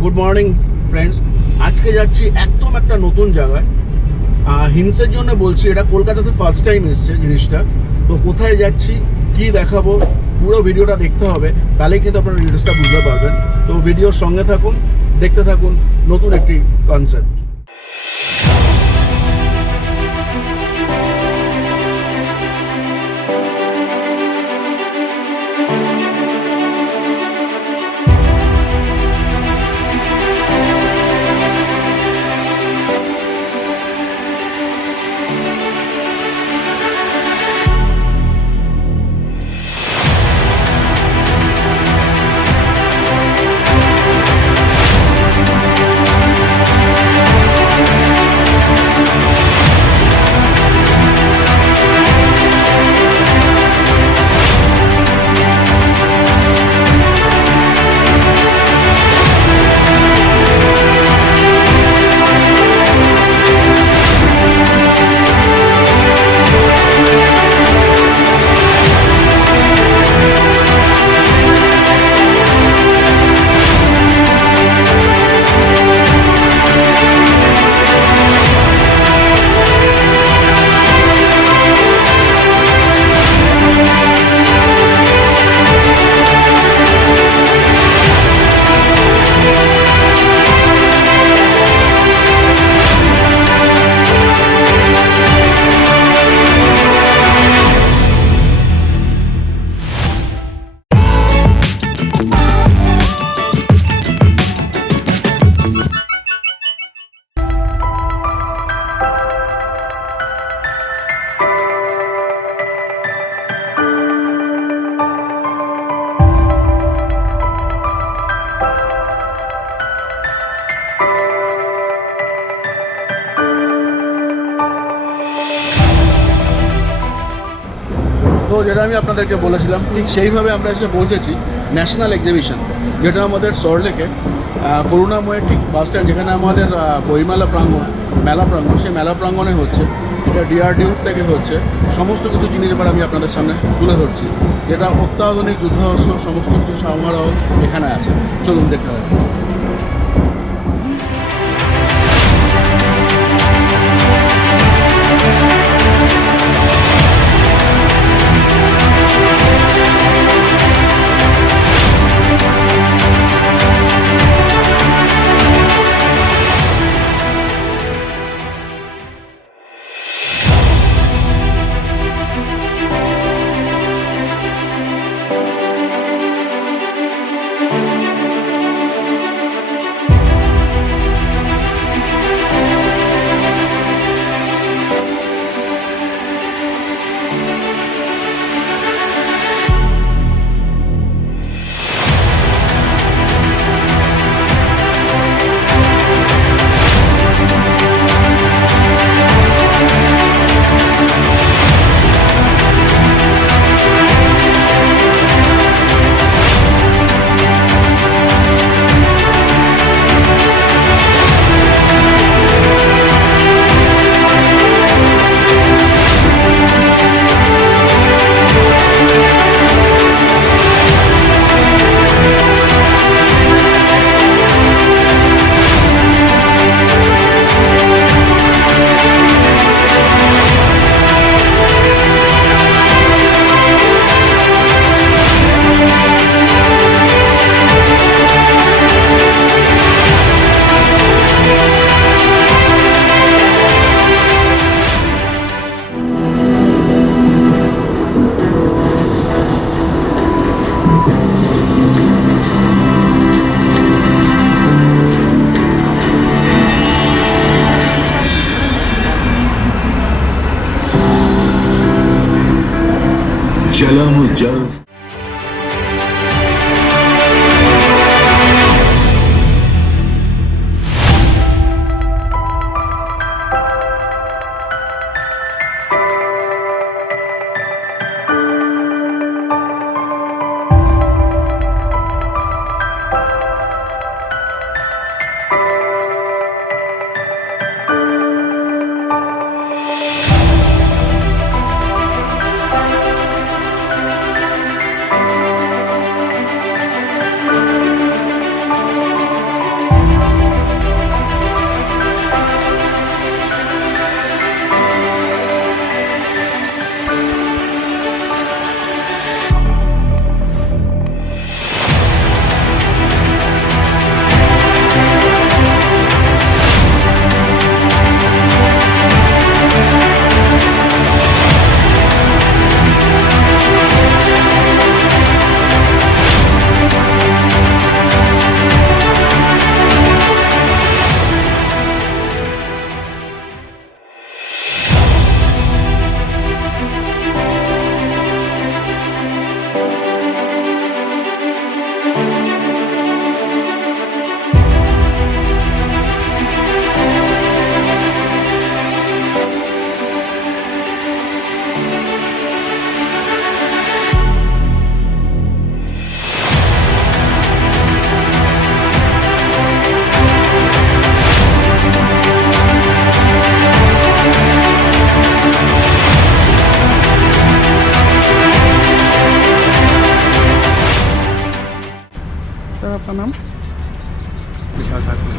Good morning friends. আজকে যাচ্ছি একদম একটা নতুন জায়গায়। হিন্সের জন্য বলছি, এটা কলকাতাতে ফার্স্ট টাইম এসছে জিনিসটা। তো কোথায় যাচ্ছি, কি দেখাবো, পুরো ভিডিওটা দেখতে হবে, তাহলেই কিন্তু আপনারা ডিটেলসটা বুঝতে পারবেন। তো ভিডিওর সঙ্গে থাকুন, দেখতে থাকুন নতুন একটি কনসেপ্ট। তো যেটা আমি আপনাদেরকে বলেছিলাম, ঠিক সেইভাবে আমরা এসে পৌঁছেছি ন্যাশনাল এক্সিবিশন, যেটা আমাদের সল্টলেকে করুণাময়ের ঠিক বাস স্ট্যান্ড, যেখানে আমাদের বইমেলা প্রাঙ্গণ, মেলা প্রাঙ্গণ, সেই মেলা প্রাঙ্গণে হচ্ছে। এটা ডিআরডিও থেকে হচ্ছে। সমস্ত কিছু জিনিস এবার আমি আপনাদের সামনে তুলে ধরছি, যেটা অত্যাধুনিক যুদ্ধাস্ত্র সমস্ত কিছু সমারোহ এখানে আছে। চলুন দেখতে হবে। जलम जल विशाल ठाकुर।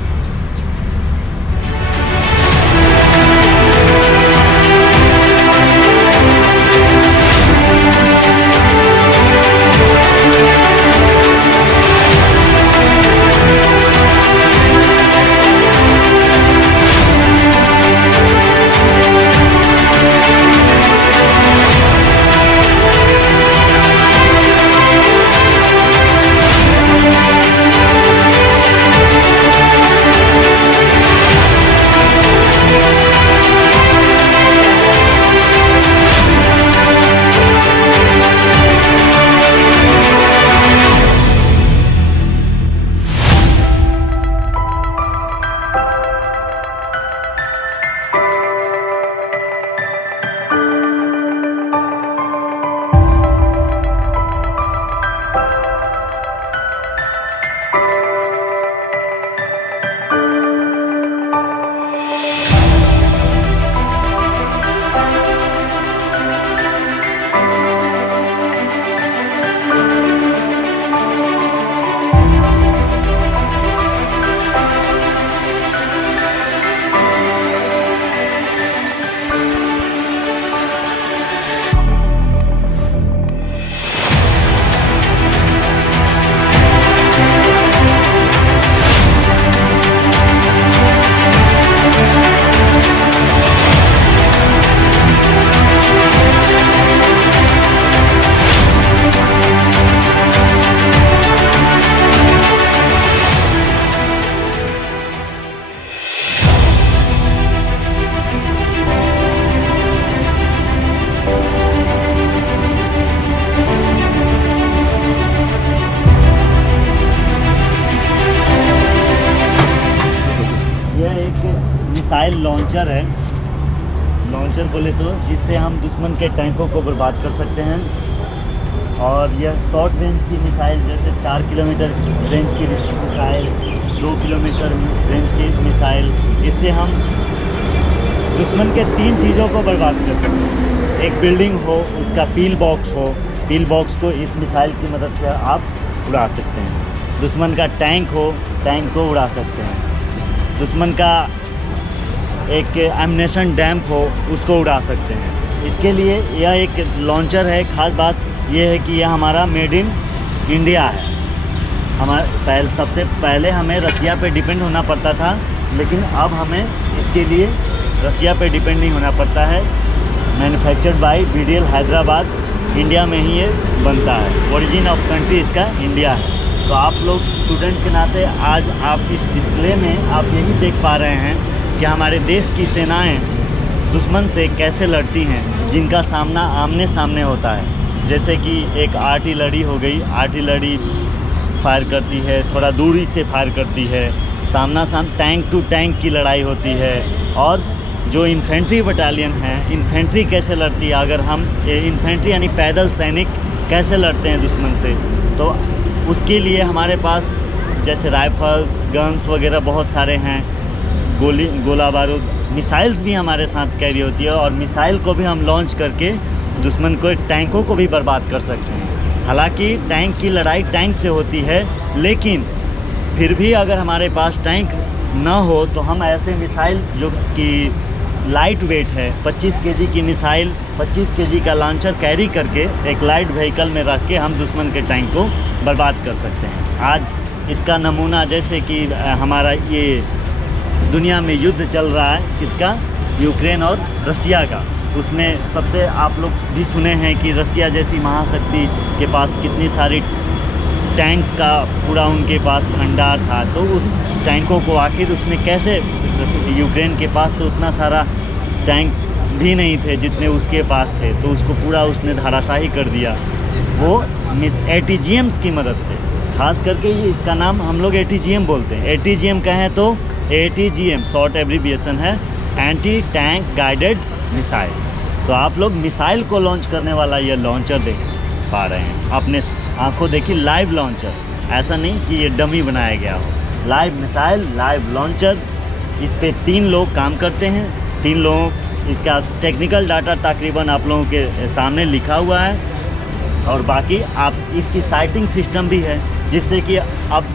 मिसाइल लॉन्चर है। लॉन्चर बोले तो जिससे हम दुश्मन के टैंकों को बर्बाद कर सकते हैं। और यह शॉर्ट रेंज की मिसाइल, जैसे 4 किलोमीटर रेंज की मिसाइल, 2 किलोमीटर रेंज की मिसाइल, इससे हम दुश्मन के 3 चीज़ों को बर्बाद कर सकते हैं। एक बिल्डिंग हो, उसका पील बॉक्स हो, पील बॉक्स को इस मिसाइल की मदद से आप उड़ा सकते हैं। दुश्मन का टैंक हो, टैंक को उड़ा सकते हैं। दुश्मन का एक एम्यूनेशन डैम हो, उसको उड़ा सकते हैं। इसके लिए यह एक लॉन्चर है। ख़ास बात यह है कि यह हमारा मेड इन इंडिया है। सबसे पहले हमें रसिया पे डिपेंड होना पड़ता था, लेकिन अब हमें इसके लिए रसिया पे डिपेंड नहीं होना पड़ता है। Manufactured by BDL Hyderabad, India में ही ये बनता है। ओरिजिन ऑफ कंट्री इसका इंडिया है। तो आप लोग स्टूडेंट के नाते आज आप इस डिस्प्ले में आप यही देख पा रहे हैं कि हमारे देश की सेनाएं दुश्मन से कैसे लड़ती हैं, जिनका सामना आमने सामने होता है। जैसे कि एक आर्टिलरी हो गई, आर्टिलरी फायर करती है, थोड़ा दूरी से फायर करती है। सामना टैंक टू टैंक की लड़ाई होती है। और जो इन्फेंट्री बटालियन है, इन्फेंट्री कैसे लड़ती है, अगर हम इन्फेंट्री यानी पैदल सैनिक कैसे लड़ते हैं दुश्मन से, तो उसके लिए हमारे पास जैसे राइफल्स, गन्स वगैरह बहुत सारे हैं। गोला बारूद, मिसाइल्स भी हमारे साथ कैरी होती है। और मिसाइल को भी हम लॉन्च करके दुश्मन को, टैंकों को भी बर्बाद कर सकते हैं। हालांकि टैंक की लड़ाई टैंक से होती है, लेकिन फिर भी अगर हमारे पास टैंक ना हो तो हम ऐसे मिसाइल जो कि लाइट वेट है, 25 केजी की मिसाइल, 25 केजी का लॉन्चर कैरी करके एक लाइट व्हीकल में रख के हम दुश्मन के टैंक को बर्बाद कर सकते हैं। आज इसका नमूना, जैसे कि हमारा ये दुनिया में युद्ध चल रहा है, किसका, यूक्रेन और रसिया का। उसमें सबसे आप लोग भी सुने हैं कि रसिया जैसी महाशक्ति के पास कितनी सारी टैंक्स का पूरा उनके पास भंडार था। तो उस टैंकों को आखिर उसने कैसे, यूक्रेन के पास तो उतना सारा टैंक भी नहीं थे जितने उसके पास थे, तो उसको पूरा उसने धाराशाही कर दिया, वो ATGMs की मदद से। खास करके ये इसका नाम हम लोग ATGM बोलते हैं। ATGM कहें तो ATGM शॉर्ट एब्रीविएशन है, एंटी टैंक गाइडेड मिसाइल। तो आप लोग मिसाइल को लॉन्च करने वाला ये लॉन्चर देख पा रहे हैं, अपने आंखों देखी, लाइव लॉन्चर। ऐसा नहीं कि ये डमी बनाया गया हो, लाइव मिसाइल, लाइव लॉन्चर। इस पे 3 लोग काम करते हैं। 3 लोग, इसका टेक्निकल डाटा तकरीबन आप लोगों के सामने लिखा हुआ है। और बाकी आप इसकी साइटिंग सिस्टम भी है, जिससे कि अब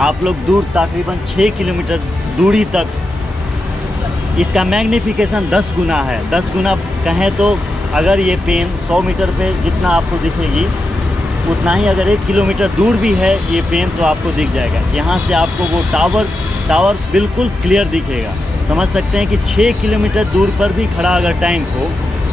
आप लोग दूर तकरीबन 6 किलोमीटर दूरी तक इसका मैग्नीफिकेशन 10 गुना है। 10 गुना कहें तो अगर ये पेन 100 मीटर पे जितना आपको दिखेगी, उतना ही अगर 1 किलोमीटर दूर भी है ये पेन तो आपको दिख जाएगा। यहाँ से आपको वो टावर बिल्कुल क्लियर दिखेगा। समझ सकते हैं कि 6 किलोमीटर दूर पर भी खड़ा अगर टैंक हो,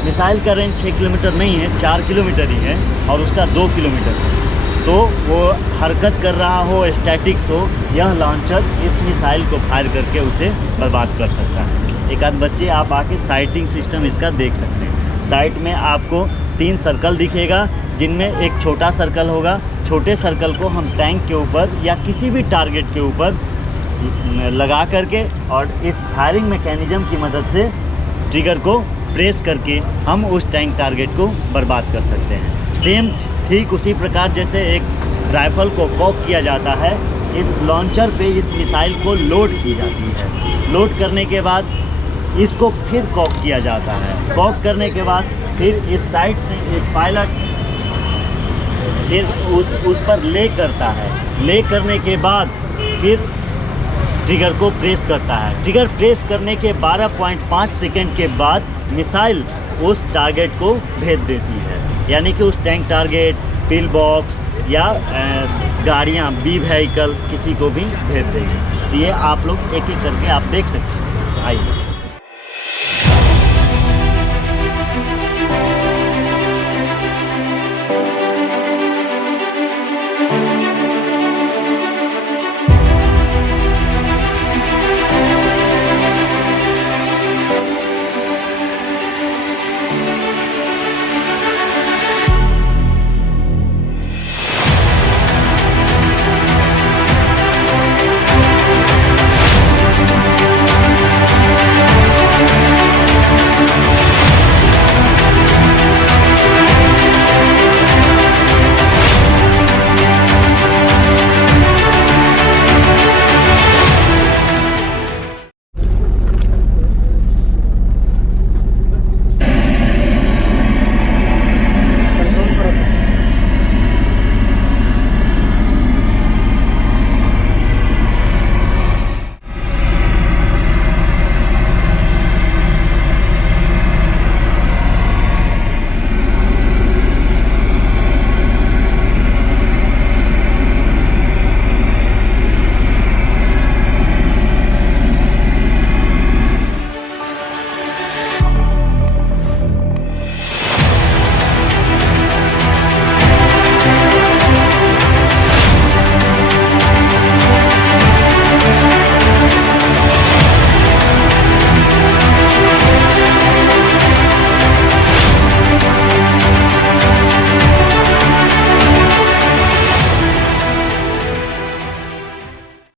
मिसाइल का रेंज 6 किलोमीटर नहीं है, 4 किलोमीटर ही है और उसका 2 किलोमीटर, तो वो हरकत कर रहा हो, स्टैटिक्स हो, यह लॉन्चर इस मिसाइल को फायर करके उसे बर्बाद कर सकता है। एक आध बच्चे आप आके साइटिंग सिस्टम इसका देख सकते हैं। साइट में आपको 3 सर्कल दिखेगा, जिनमें एक छोटा सर्कल होगा। छोटे सर्कल को हम टैंक के ऊपर या किसी भी टारगेट के ऊपर लगा करके और इस फायरिंग मैकेनिज्म की मदद से ट्रिगर को प्रेस करके हम उस टैंक टारगेट को बर्बाद कर सकते हैं। सेम ठीक उसी प्रकार जैसे एक राइफ़ल को कॉक किया जाता है, इस लॉन्चर पे इस मिसाइल को लोड की जाती है। लोड करने के बाद इसको फिर कॉक किया जाता है। कॉक करने के बाद फिर इस साइड से एक पायलट उस पर ले करता है। ले करने के बाद फिर ट्रिगर को प्रेस करता है। ट्रिगर प्रेस करने के 12.5 सेकंड के बाद मिसाइल उस टारगेट को भेज देती है, यानी कि उस टैंक टारगेट, पिल बॉक्स या गाड़ियाँ, बी व्हीकल किसी को भी भेज देगी। ये आप लोग एक एक करके आप देख सकते हैं। आइए।